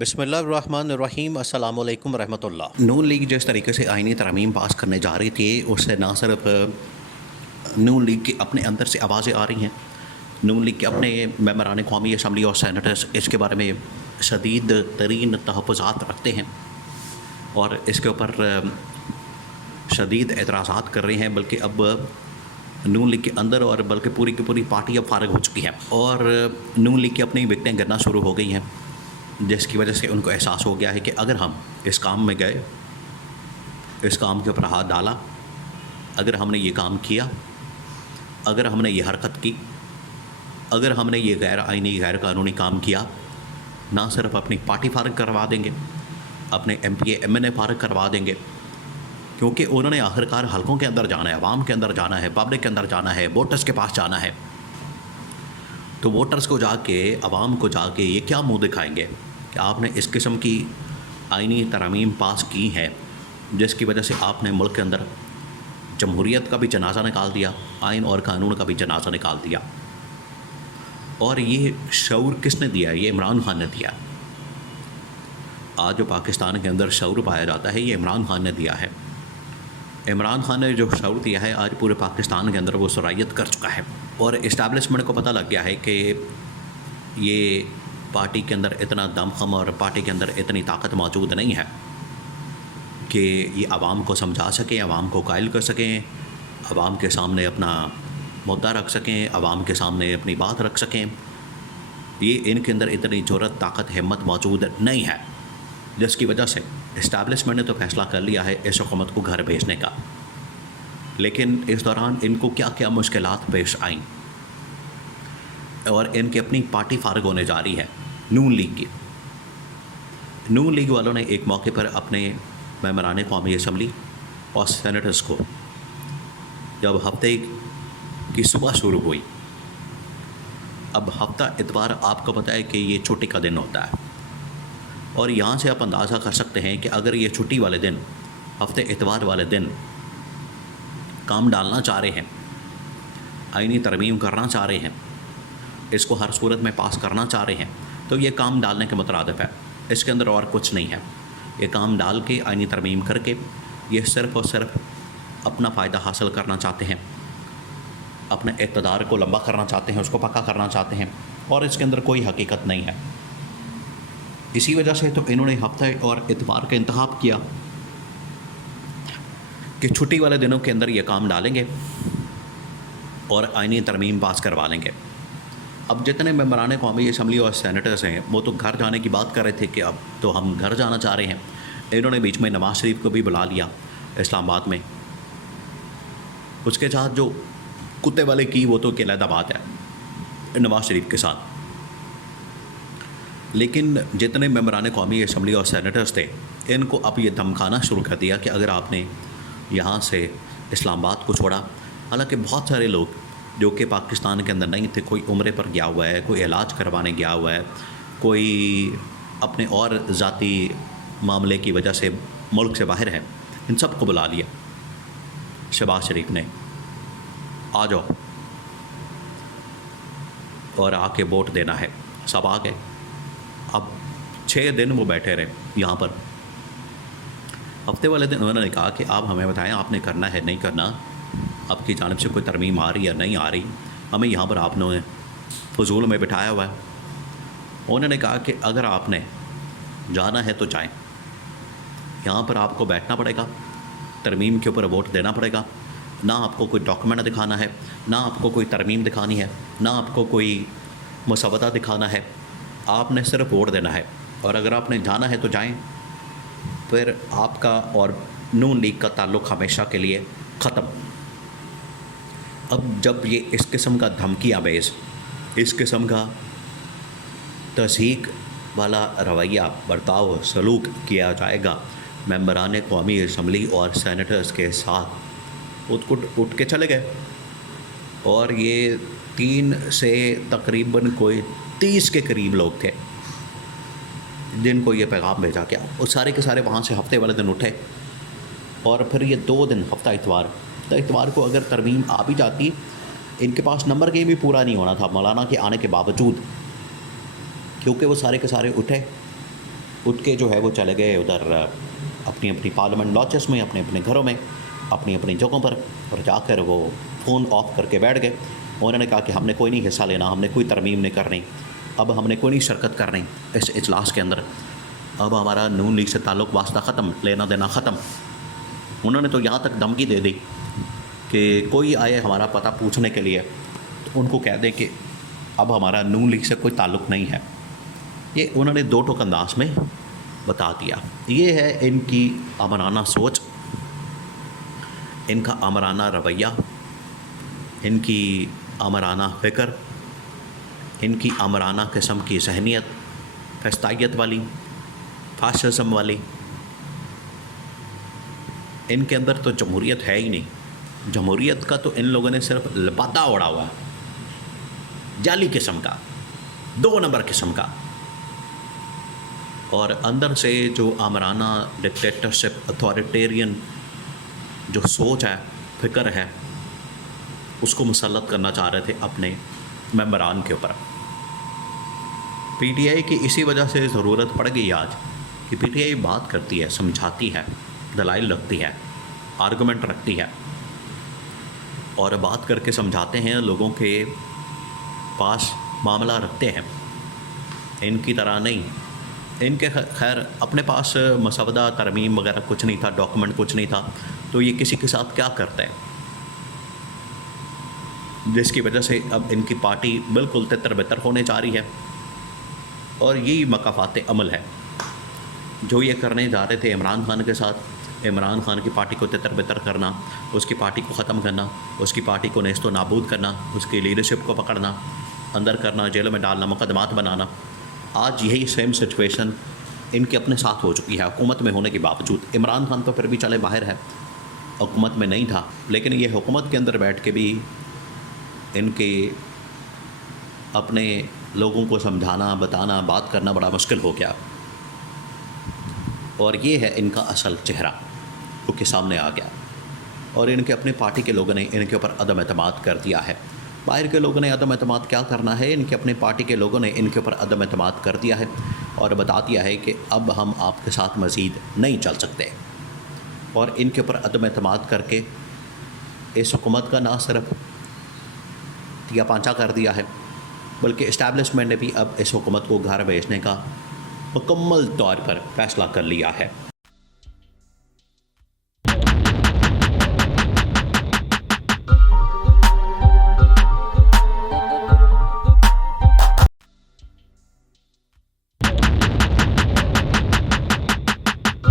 بسم اللہ الرحمن الرحیم، السلام علیکم ورحمۃ اللہ۔ نون لیگ جس طریقے سے آئینی ترامیم پاس کرنے جا رہی تھی، اس سے نہ صرف نون لیگ کے اپنے اندر سے آوازیں آ رہی ہیں، نون لیگ کے اپنے ممبران قومی اسمبلی اور سینیٹرز اس کے بارے میں شدید ترین تحفظات رکھتے ہیں اور اس کے اوپر شدید اعتراضات کر رہے ہیں، بلکہ اب نون لیگ کے اندر اور بلکہ پوری کی پوری پارٹی اب فارغ ہو چکی ہے اور نون لیگ کی اپنی وکٹیں گرنا شروع ہو گئی ہیں، جس کی وجہ سے ان کو احساس ہو گیا ہے کہ اگر ہم اس کام میں گئے، اس کام کے اوپر ہاتھ ڈالا، اگر ہم نے یہ کام کیا، اگر ہم نے یہ حرکت کی، اگر ہم نے یہ غیر آئینی غیر قانونی کام کیا، نہ صرف اپنی پارٹی فارغ کروا دیں گے، اپنے M P A M N A فارغ کروا دیں گے، کیونکہ انہوں نے آخرکار حلقوں کے اندر جانا ہے، عوام کے اندر جانا ہے، پبلک کے اندر جانا ہے، ووٹرز کے پاس جانا ہے، تو ووٹرز کو جا کے، عوام کو جا کے یہ کیا منہ دکھائیں گے کہ آپ نے اس قسم کی آئینی ترامیم پاس کی ہیں جس کی وجہ سے آپ نے ملک کے اندر جمہوریت کا بھی جنازہ نکال دیا، آئین اور قانون کا بھی جنازہ نکال دیا۔ اور یہ شعور کس نے دیا ہے؟ یہ عمران خان نے دیا۔ آج جو پاکستان کے اندر شعور پایا جاتا ہے، یہ عمران خان نے دیا ہے۔ عمران خان نے جو شعور دیا ہے، آج پورے پاکستان کے اندر وہ سرایت کر چکا ہے اور اسٹیبلشمنٹ کو پتہ لگ گیا ہے کہ یہ پارٹی کے اندر اتنا دم خم اور پارٹی کے اندر اتنی طاقت موجود نہیں ہے کہ یہ عوام کو سمجھا سکیں، عوام کو قائل کر سکیں، عوام کے سامنے اپنا مدعا رکھ سکیں، عوام کے سامنے اپنی بات رکھ سکیں۔ یہ ان کے اندر اتنی جرأت، طاقت، ہمت موجود نہیں ہے، جس کی وجہ سے اسٹیبلشمنٹ نے تو فیصلہ کر لیا ہے اس حکومت کو گھر بھیجنے کا، لیکن اس دوران ان کو کیا کیا مشکلات پیش آئیں اور ان کی اپنی پارٹی فارغ ہونے جا رہی ہے نون لیگ کی۔ نون لیگ والوں نے ایک موقع پر اپنے ممبران قومی اسمبلی اور سینیٹرز کو، جب ہفتے کی صبح شروع ہوئی، اب ہفتہ اتوار آپ کو پتہ ہے کہ یہ چھٹی کا دن ہوتا ہے، اور یہاں سے آپ اندازہ کر سکتے ہیں کہ اگر یہ چھٹی والے دن، ہفتے اتوار والے دن کام ڈالنا چاہ رہے ہیں، آئینی ترمیم کرنا چاہ رہے ہیں، اس کو ہر صورت میں پاس کرنا چاہ رہے ہیں، تو یہ کام ڈالنے کے مترادف ہے، اس کے اندر اور کچھ نہیں ہے۔ یہ کام ڈال کے، آئینی ترمیم کر کے، یہ صرف اور صرف اپنا فائدہ حاصل کرنا چاہتے ہیں، اپنے اقتدار کو لمبا کرنا چاہتے ہیں، اس کو پکا کرنا چاہتے ہیں، اور اس کے اندر کوئی حقیقت نہیں ہے۔ اسی وجہ سے تو انہوں نے ہفتے اور اتوار کا انتخاب کیا کہ چھٹی والے دنوں کے اندر یہ کام ڈالیں گے اور آئینی ترمیم پاس کروا لیں گے۔ اب جتنے ممبران قومی اسمبلی اور سینیٹرز ہیں، وہ تو گھر جانے کی بات کر رہے تھے کہ اب تو ہم گھر جانا چاہ رہے ہیں۔ انہوں نے بیچ میں نواز شریف کو بھی بلا لیا اسلام آباد میں، اس کے ساتھ جو کتے والے کی وہ تو علیحدہ بات ہے نواز شریف کے ساتھ، لیکن جتنے ممبران قومی اسمبلی اور سینیٹرز تھے، ان کو اب یہ دھمکانا شروع کر دیا کہ اگر آپ نے یہاں سے اسلام آباد کو چھوڑا، حالانکہ بہت سارے لوگ جو کہ پاکستان کے اندر نہیں تھے، کوئی عمرے پر گیا ہوا ہے، کوئی علاج کروانے گیا ہوا ہے، کوئی اپنے اور ذاتی معاملے کی وجہ سے ملک سے باہر ہے، ان سب کو بلا لیا شہباز شریف نے، آ جاؤ اور آ کے ووٹ دینا ہے۔ سب آ گئے۔ اب 6 دن وہ بیٹھے رہے یہاں پر۔ ہفتے والے دن انہوں نے کہا کہ آپ ہمیں بتائیں آپ نے کرنا ہے نہیں کرنا، آپ کی جانب سے کوئی ترمیم آ رہی یا نہیں آ رہی، ہمیں یہاں پر آپ نے فضول میں بٹھایا ہوا ہے۔ انہوں نے کہا کہ اگر آپ نے جانا ہے تو جائیں، یہاں پر آپ کو بیٹھنا پڑے گا، ترمیم کے اوپر ووٹ دینا پڑے گا، نہ آپ کو کوئی ڈاکومنٹ دکھانا ہے، نہ آپ کو کوئی ترمیم دکھانی ہے، نہ آپ کو کوئی مسودہ دکھانا ہے، آپ نے صرف ووٹ دینا ہے، اور اگر آپ نے جانا ہے تو جائیں، پھر آپ کا اور نون لیگ کا تعلق ہمیشہ کے لیے ختم۔ اب جب یہ اس قسم کا دھمکی آمیز، اس قسم کا تضحیک والا رویہ، برتاؤ، سلوک کیا جائے گا ممبران قومی اسمبلی اور سینیٹرز کے ساتھ، اٹھ کے چلے گئے، اور یہ 3 سے تقریباً کوئی 30 کے قریب لوگ تھے جن کو یہ پیغام بھیجا گیا، اور سارے کے سارے وہاں سے ہفتے والے دن اٹھے، اور پھر یہ 2 دن ہفتہ اتوار کو اگر ترمیم آ بھی جاتی، ان کے پاس نمبر کے بھی پورا نہیں ہونا تھا مولانا کے آنے کے باوجود، کیونکہ وہ سارے کے سارے اٹھے اٹھ کے جو ہے وہ چلے گئے ادھر اپنی اپنی پارلیمنٹ لاچز میں، اپنے اپنے گھروں میں، اپنی اپنی جگہوں پر، اور جا کر وہ فون آف کر کے بیٹھ گئے. انہوں نے کہا کہ ہم نے کوئی نہیں حصہ لینا، ہم نے کوئی ترمیم نہیں کرنی، اب ہم نے کوئی نہیں شرکت کرنی اس اجلاس کے اندر، اب ہمارا نون لیگ سے تعلق واسطہ ختم، لینا دینا ختم. انہوں نے تو یہاں تک دھمکی دے دی کہ کوئی آئے ہمارا پتہ پوچھنے کے لیے تو ان کو کہہ دے کہ اب ہمارا نون لیگ سے کوئی تعلق نہیں ہے. یہ انہوں نے دو ٹوک انداز میں بتا دیا. یہ ہے ان کی آمرانہ سوچ، ان کا آمرانہ رویہ، ان کی آمرانہ فکر، ان کی آمرانہ قسم کی ذہنیت، فسطائیت والی، فاشزم والی. ان کے اندر تو جمہوریت ہے ہی نہیں. جمہوریت کا تو ان لوگوں نے صرف لبادہ اڑا ہوا ہے، جعلی قسم کا، 2 نمبر قسم کا. اور اندر سے جو آمرانہ ڈکٹیٹرشپ، اتھارٹیرین جو سوچ ہے، فکر ہے، اس کو مسلط کرنا چاہ رہے تھے اپنے ممبران کے اوپر. پی ٹی آئی کی اسی وجہ سے ضرورت پڑ گئی آج کہ پی ٹی آئی بات کرتی ہے، سمجھاتی ہے، دلائل رکھتی ہے، آرگومنٹ رکھتی ہے، اور بات کر کے سمجھاتے ہیں، لوگوں کے پاس معاملہ رکھتے ہیں. ان کی طرح نہیں، ان کے خیر اپنے پاس مسودہ ترمیم وغیرہ کچھ نہیں تھا، ڈاکومنٹ کچھ نہیں تھا، تو یہ کسی کے ساتھ کیا کرتے ہیں، جس کی وجہ سے اب ان کی پارٹی بالکل تتر بتر ہونے جا رہی ہے. اور یہی مقافات عمل ہے جو یہ کرنے جا رہے تھے عمران خان کے ساتھ. عمران خان کی پارٹی کو تتر بتر کرنا، اس کی پارٹی کو ختم کرنا، اس کی پارٹی کو نیست و نابود کرنا، اس کی لیڈرشپ کو پکڑنا، اندر کرنا، جیلوں میں ڈالنا، مقدمات بنانا. آج یہی سیم سچویشن ان کے اپنے ساتھ ہو چکی ہے حکومت میں ہونے کے باوجود. عمران خان تو پھر بھی چلے باہر ہے، حکومت میں نہیں تھا، لیکن یہ حکومت کے اندر بیٹھ کے بھی ان کے اپنے لوگوں کو سمجھانا، بتانا، بات کرنا بڑا مشکل ہو گیا. اور یہ ہے ان کا اصل چہرہ جو کہ سامنے آ گیا. اور ان کے اپنے پارٹی کے لوگوں نے ان کے اوپر عدم اعتماد کر دیا ہے. باہر کے لوگوں نے عدم اعتماد کیا کرنا ہے، ان کے اپنے پارٹی کے لوگوں نے ان کے اوپر عدم اعتماد کر دیا ہے اور بتا دیا ہے کہ اب ہم آپ کے ساتھ مزید نہیں چل سکتے. اور ان کے اوپر عدم اعتماد کر کے اس حکومت کا نہ صرف تیا پانچا کر دیا ہے، بلکہ اسٹیبلشمنٹ نے بھی اب اس حکومت کو گھر بھیجنے کا مکمل طور پر فیصلہ کر لیا ہے.